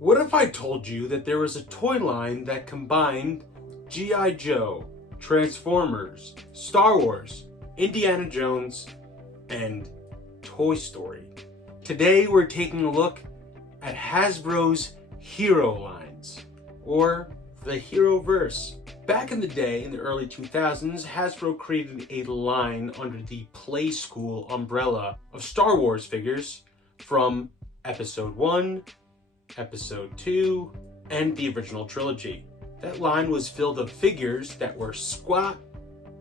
What if I told you that there was a toy line that combined G.I. Joe, Transformers, Star Wars, Indiana Jones, and Toy Story? Today we're taking a look at Hasbro's hero lines, or the Heroverse. Back in the day, in the early 2000s, Hasbro created a line under the Play School umbrella of Star Wars figures from Episode 1, Episode 2, and the original trilogy. That line was filled of figures that were squat,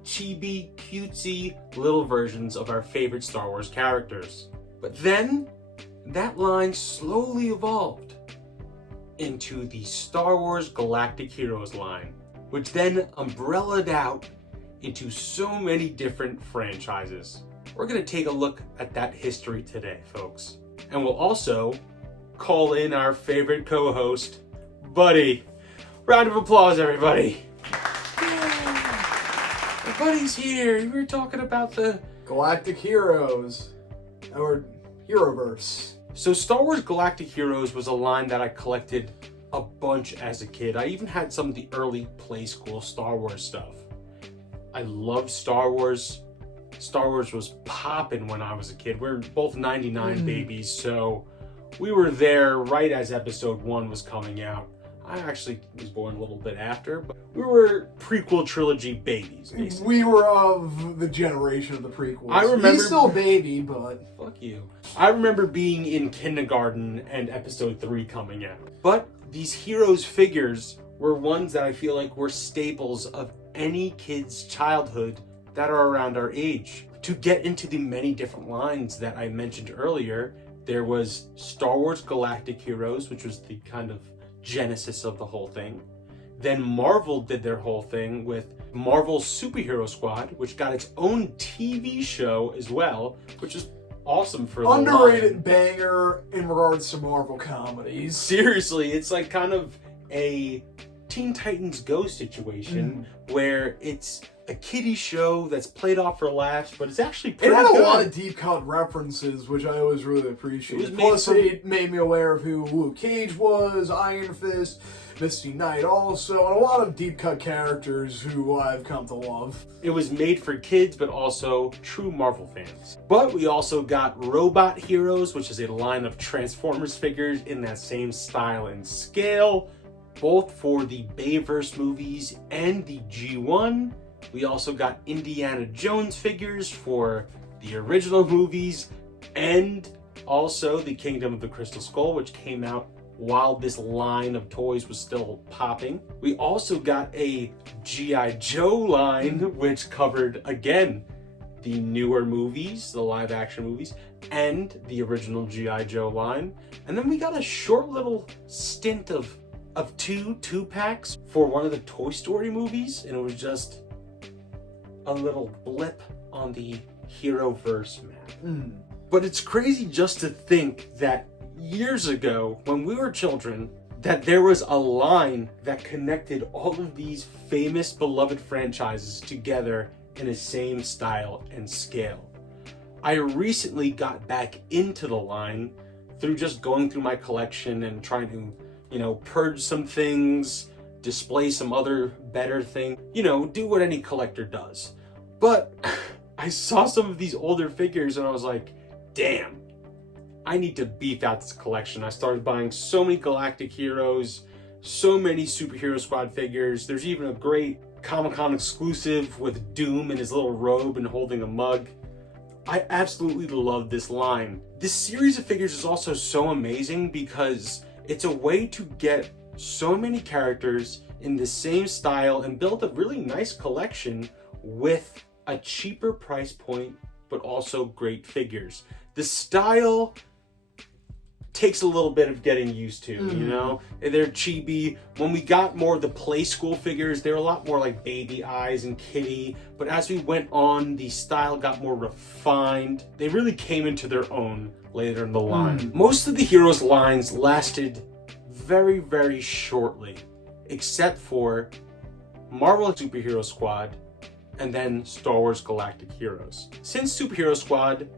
chibi, cutesy little versions of our favorite Star Wars characters. But then, that line slowly evolved into the Star Wars Galactic Heroes line, which then umbrellaed out into so many different franchises. We're going to take a look at that history today, folks. And we'll also call in our favorite co-host, Buddy. Round of applause, everybody. Buddy's here. We were talking about the Galactic Heroes, or Heroverse. So Star Wars Galactic Heroes was a line that I collected a bunch as a kid. I even had some of the early Play School Star Wars stuff. I loved Star Wars. Star Wars was popping when I was a kid. We're both 99 babies, so we were there right as Episode 1 was coming out. I actually was born a little bit after, but we were prequel trilogy babies, basically. We were of the generation of the prequels. I remember... He's still a baby, but... Fuck you. I remember being in kindergarten and Episode 3 coming out. But these Heroes figures were ones that I feel like were staples of any kid's childhood that are around our age. To get into the many different lines that I mentioned earlier, there was Star Wars Galactic Heroes, which was the kind of genesis of the whole thing. Then Marvel did their whole thing with Marvel Superhero Squad, which got its own TV show as well, which is awesome for the underrated line. Banger in regards to Marvel comedies. Seriously, it's like kind of a Teen Titans Go situation where it's a kiddie show that's played off for laughs, but it's actually pretty good. It had a lot of deep cut references, which I always really appreciated. Plus, it made me aware of who Luke Cage was, Iron Fist, Misty Knight also, and a lot of deep cut characters who I've come to love. It was made for kids, but also true Marvel fans. But we also got Robot Heroes, which is a line of Transformers figures in that same style and scale, both for the Bayverse movies and the G1. We also got Indiana Jones figures for the original movies and also the Kingdom of the Crystal Skull, which came out while this line of toys was still popping. We also got a G.I. Joe line, which covered, again, the newer movies, the live action movies, and the original G.I. Joe line. And then we got a short little stint of two packs for one of the Toy Story movies, and it was just a little blip on the Heroverse map. But it's crazy just to think that years ago, when we were children, that there was a line that connected all of these famous, beloved franchises together in the same style and scale. I recently got back into the line through just going through my collection and trying to, purge some things, display some other better thing, do what any collector does. But I saw some of these older figures and I was like, damn, I need to beef out this collection. I started buying so many Galactic Heroes, so many Superhero Squad figures. There's even a great Comic-Con exclusive with Doom in his little robe and holding a mug. I absolutely love this line. This series of figures is also so amazing because it's a way to get so many characters in the same style and built a really nice collection with a cheaper price point, but also great figures. The style takes a little bit of getting used to, you know? They're chibi. When we got more of the play school figures, they were a lot more like Baby Eyes and Kitty, but as we went on, the style got more refined. They really came into their own later in the line. Most of the Heroes lines lasted very, very shortly, except for Marvel Superhero Squad and then Star Wars Galactic Heroes. Since Superhero Squad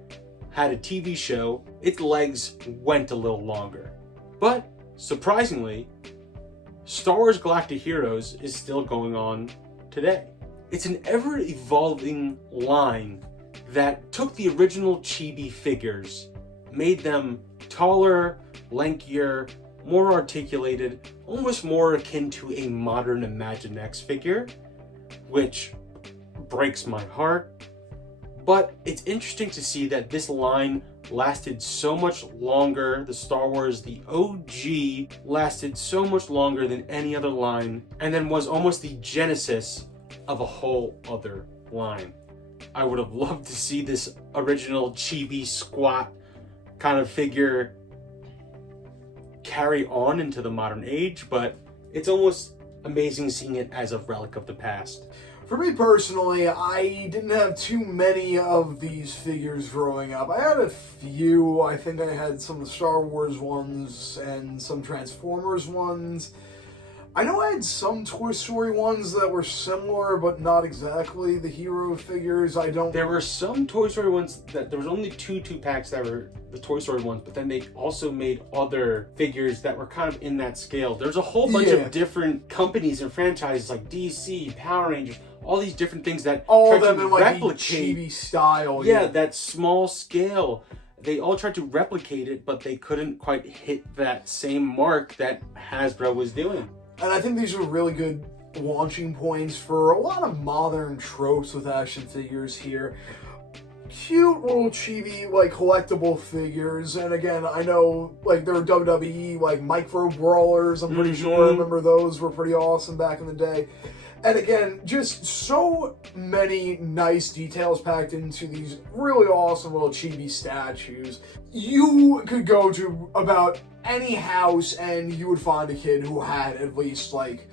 had a TV show, its legs went a little longer. But surprisingly, Star Wars Galactic Heroes is still going on today. It's an ever-evolving line that took the original chibi figures, made them taller, lankier, more articulated, almost more akin to a modern Imaginext figure, which breaks my heart. But it's interesting to see that this line lasted so much longer. The Star Wars, the OG, lasted so much longer than any other line, and then was almost the genesis of a whole other line. I would have loved to see this original chibi squat kind of figure carry on into the modern age, but it's almost amazing seeing it as a relic of the past. For me personally, I didn't have too many of these figures growing up. I had a few. I think I had some of the Star Wars ones and some Transformers ones. I know I had some Toy Story ones that were similar, but not exactly the hero figures. There were some Toy Story ones that there was only two packs that were the Toy Story ones, but then they also made other figures that were kind of in that scale. There's a whole bunch of different companies and franchises like DC, Power Rangers, all these different things that all tried of them to in like replicate chibi style. Yeah, that small scale. They all tried to replicate it, but they couldn't quite hit that same mark that Hasbro was doing. And I think these are really good launching points for a lot of modern tropes with action figures here. Cute little chibi, like, collectible figures. And again, I know, like, there were WWE, like, micro brawlers. I'm pretty sure I remember those were pretty awesome back in the day. And again, just so many nice details packed into these really awesome little chibi statues. You could go to about any house and you would find a kid who had at least like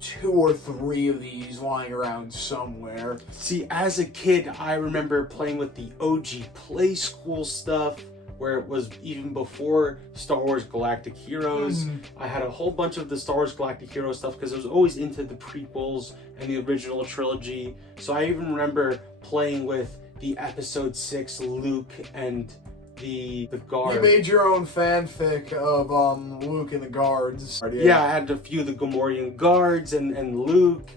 2 or 3 of these lying around somewhere. See, as a kid, I remember playing with the OG Play School stuff, where it was even before Star Wars Galactic Heroes. I had a whole bunch of the Star Wars Galactic Heroes stuff because I was always into the prequels and the original trilogy. So I even remember playing with the Episode 6 Luke and the guard. You made your own fanfic of Luke and the guards. Yeah, I had a few of the Gamorrean guards and Luke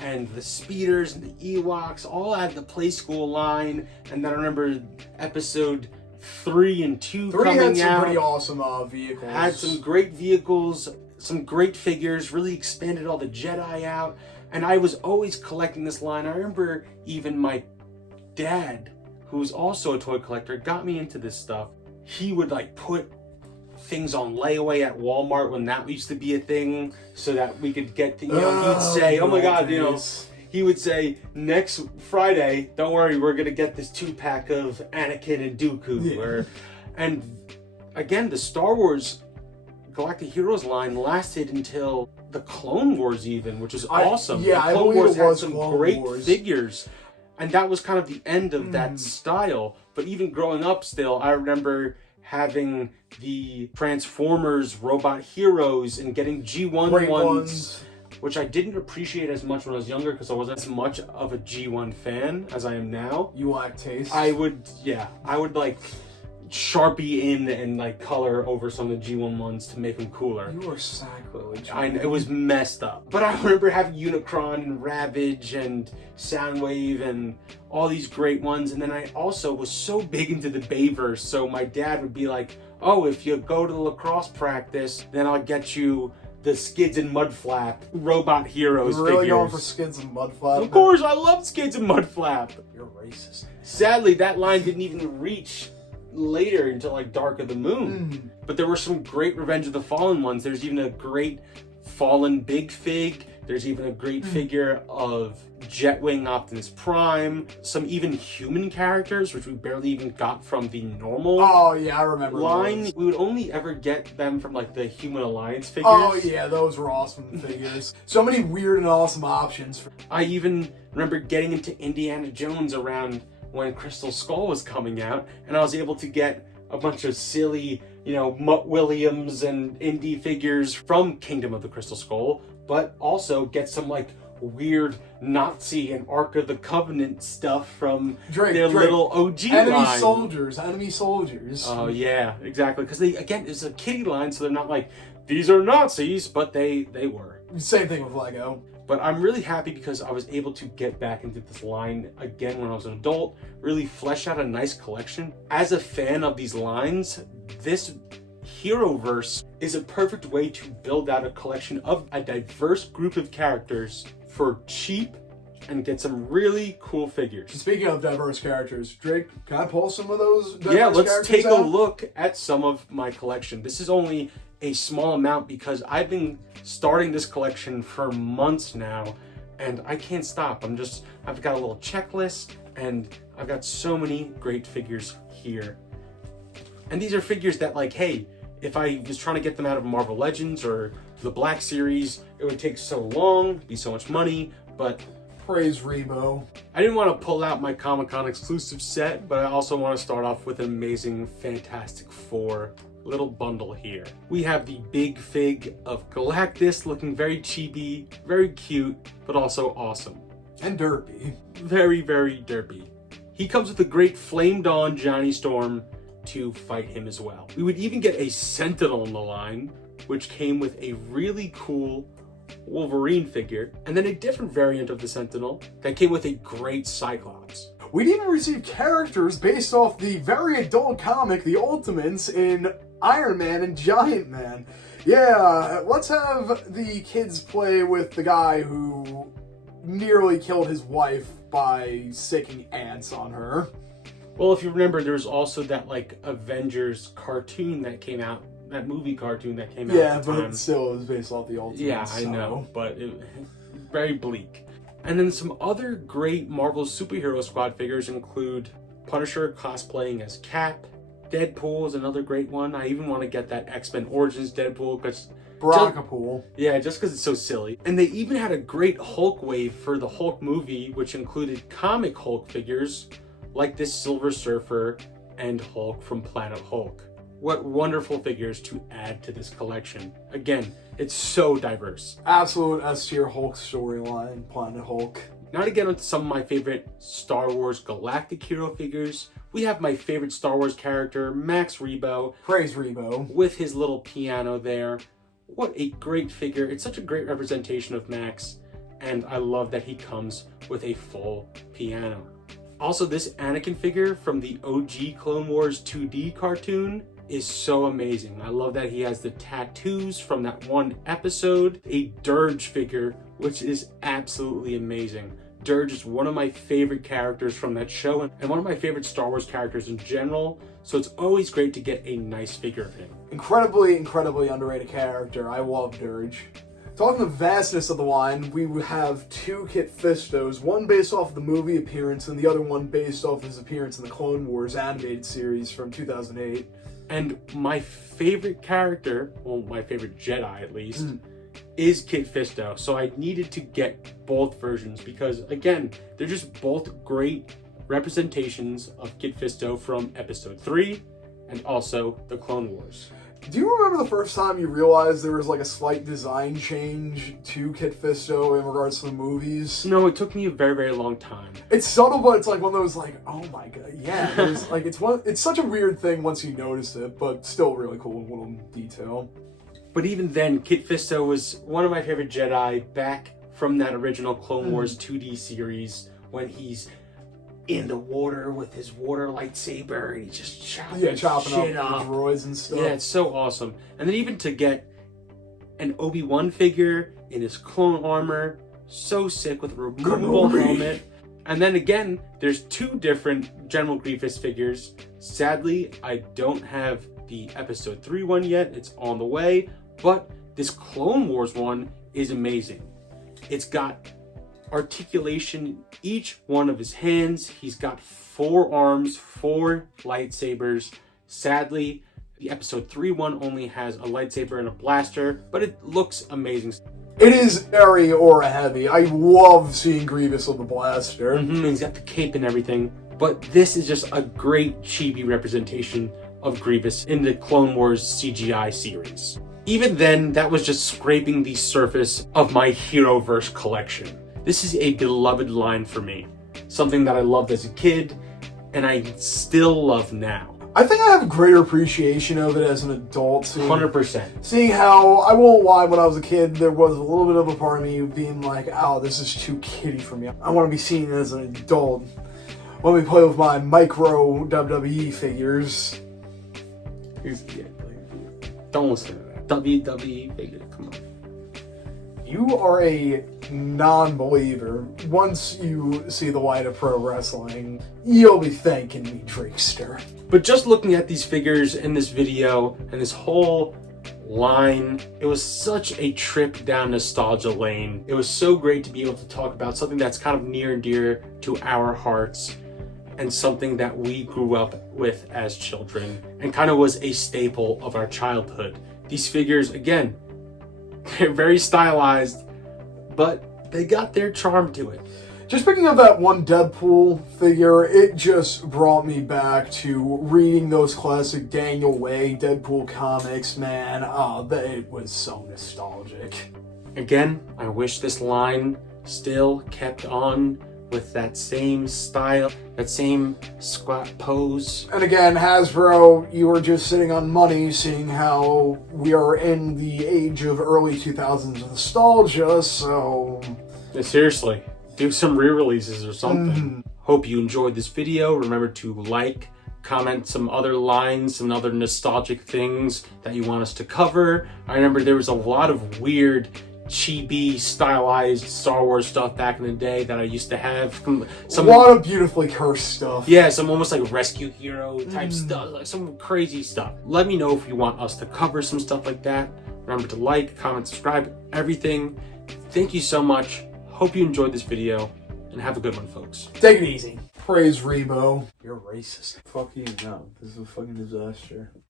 and the speeders and the Ewoks, all had the Play School line. And then I remember Episode 3 and 2 coming out. 3 had some pretty awesome vehicles. Had some great vehicles, some great figures, really expanded all the Jedi out. And I was always collecting this line. I remember even my dad, who's also a toy collector, got me into this stuff. He would like put things on layaway at Walmart when that used to be a thing so that we could get to, he'd say, oh my God, he would say, next Friday, don't worry, we're going to get this 2-pack of Anakin and Dooku. And again, the Star Wars Galactic Heroes line lasted until the Clone Wars even, which is awesome. Yeah, the Clone Wars had some Clone great Wars. figures. And that was kind of the end of that style. But even growing up still, I remember having the Transformers Robot Heroes and getting G1 ones, which I didn't appreciate as much when I was younger because I wasn't as much of a G1 fan as I am now. You lack taste. I would like Sharpie in and like color over some of the G1 ones to make them cooler. You are sacrilege. It was messed up. But I remember having Unicron and Ravage and Soundwave and all these great ones. And then I also was so big into the Bayverse. So my dad would be like, oh, if you go to the lacrosse practice, then I'll get you the Skids and Mudflap Robot Heroes You're really figures. going for Skids and Mudflap? Of course, I love Skids and Mudflap. You're racist. Sadly, that line didn't even reach later until like Dark of the Moon. But there were some great Revenge of the Fallen ones. There's even a great Fallen Big Fig. There's even a great figure of Jetwing Optimus Prime. Some even human characters, which we barely even got from the normal Oh, yeah, I remember line. those. We would only ever get them from like the Human Alliance figures. Oh, yeah, those were awesome figures. So many weird and awesome options. I even remember getting into Indiana Jones around when Crystal Skull was coming out, and I was able to get a bunch of silly, Mutt Williams and indie figures from Kingdom of the Crystal Skull, but also get some like weird Nazi and Ark of the Covenant stuff from their little OG enemy line. Enemy soldiers. Oh yeah, exactly. Because it's a kiddie line, so they're not like, these are Nazis, but they were. Same thing with Lego. But I'm really happy because I was able to get back into this line again when I was an adult, really flesh out a nice collection. As a fan of these lines, this Heroverse is a perfect way to build out a collection of a diverse group of characters for cheap and get some really cool figures. Speaking of diverse characters, Drake, can I pull some of those diverse Yeah, let's characters take out? a look at some of my collection. This is only a small amount because I've been starting this collection for months now and I can't stop. I've got a little checklist and I've got so many great figures here. And these are figures that, like, hey, if I was trying to get them out of Marvel Legends or the Black Series, it would take so long, be so much money, but praise Rebo. I didn't want to pull out my Comic-Con exclusive set, but I also want to start off with an amazing Fantastic Four little bundle here. We have the Big Fig of Galactus, looking very chibi, very cute, but also awesome. And derpy. Very, very derpy. He comes with a great Flame Dawn Johnny Storm to fight him as well. We would even get a Sentinel in the line, which came with a really cool Wolverine figure, and then a different variant of the Sentinel that came with a great Cyclops. We'd even receive characters based off the very adult comic, The Ultimates, in Iron Man and Giant Man. Yeah, let's have the kids play with the guy who nearly killed his wife by sicking ants on her. Well, if you remember, there's also that like Avengers cartoon that came out, that movie cartoon that came out at the time. Yeah, but still, it was based off The Ultimates. Yeah, I know, but very bleak. And then some other great Marvel Superhero Squad figures include Punisher cosplaying as Cap. Deadpool is another great one. I even want to get that X-Men Origins Deadpool because Brockapool. Yeah, just because it's so silly. And they even had a great Hulk wave for the Hulk movie, which included comic Hulk figures like this Silver Surfer and Hulk from Planet Hulk. What wonderful figures to add to this collection. Again, it's so diverse. Absolute S-tier Hulk storyline, Planet Hulk. Now to get into some of my favorite Star Wars Galactic hero figures, we have my favorite Star Wars character, Max Rebo. Praise Rebo. With his little piano there. What a great figure. It's such a great representation of Max, and I love that he comes with a full piano. Also, this Anakin figure from the OG Clone Wars 2D cartoon is so amazing. I love that he has the tattoos from that one episode. A Dirge figure, which is absolutely amazing. Dirge is one of my favorite characters from that show and one of my favorite Star Wars characters in general, so it's always great to get a nice figure of him. Incredibly underrated character. I love Dirge. Talking the vastness of the line, we have two Kit Fistos, one based off the movie appearance and the other one based off his appearance in the Clone Wars animated series from 2008. And my favorite character, well, my favorite Jedi at least, is Kit Fisto. So I needed to get both versions because, again, they're just both great representations of Kit Fisto from Episode 3 and also the Clone Wars. Do you remember the first time you realized there was like a slight design change to Kit Fisto in regards to the movies? No, it took me a very, very long time. It's subtle, but it's like one of those like, oh my god, yeah. It's such a weird thing once you notice it, but still really cool little detail. But even then, Kit Fisto was one of my favorite Jedi back from that original Clone Wars 2D series when he's in the water with his water lightsaber and he's just chopping shit up droids and stuff. Yeah, it's so awesome. And then even to get an Obi-Wan figure in his clone armor, so sick with a removable helmet. And then again, there's two different General Grievous figures. Sadly, I don't have the Episode 3 one yet. It's on the way. But This Clone Wars one is amazing. It's got articulation in each one of his hands. He's got 4 arms, 4 lightsabers. Sadly, the episode 3 one only has a lightsaber and a blaster, but it looks amazing. It is very aura heavy. I love seeing Grievous with the blaster. He's got the cape and everything, but this is just a great chibi representation of Grievous in the Clone Wars CGI series. Even then, that was just scraping the surface of my Heroverse collection. This is a beloved line for me, something that I loved as a kid, and I still love now. I think I have a greater appreciation of it as an adult. 100%. Seeing how, I won't lie, when I was a kid, there was a little bit of a part of me being like, oh, this is too kiddie for me. I want to be seen as an adult. Let me play with my micro WWE figures. Don't listen to that. WWE figure, come on. You are a non-believer. Once you see the light of pro wrestling, you'll be thanking me, Trickster. But just looking at these figures in this video and this whole line, it was such a trip down nostalgia lane. It was so great to be able to talk about something that's kind of near and dear to our hearts and something that we grew up with as children and kind of was a staple of our childhood. These figures, again, they're very stylized, but they got their charm to it. Just picking up that one Deadpool figure, it just brought me back to reading those classic Daniel Way Deadpool comics, man. Oh, it was so nostalgic. Again, I wish this line still kept on with that same style, that same squat pose. And again, Hasbro, you were just sitting on money, seeing how we are in the age of early 2000s nostalgia, so... Yeah, seriously. Do some re-releases or something. Hope you enjoyed this video. Remember to like, comment some other lines, some other nostalgic things that you want us to cover. I remember there was a lot of weird chibi stylized Star Wars stuff back in the day that I used to have. A lot of beautifully cursed stuff. Yeah, some almost like rescue hero type stuff, like some crazy stuff. Let me know if you want us to cover some stuff like that. Remember to like, comment, subscribe, everything. Thank you so much. Hope you enjoyed this video, and have a good one, folks. Take it easy. Praise Rebo. You're racist. Fuck you, no. This is a fucking disaster.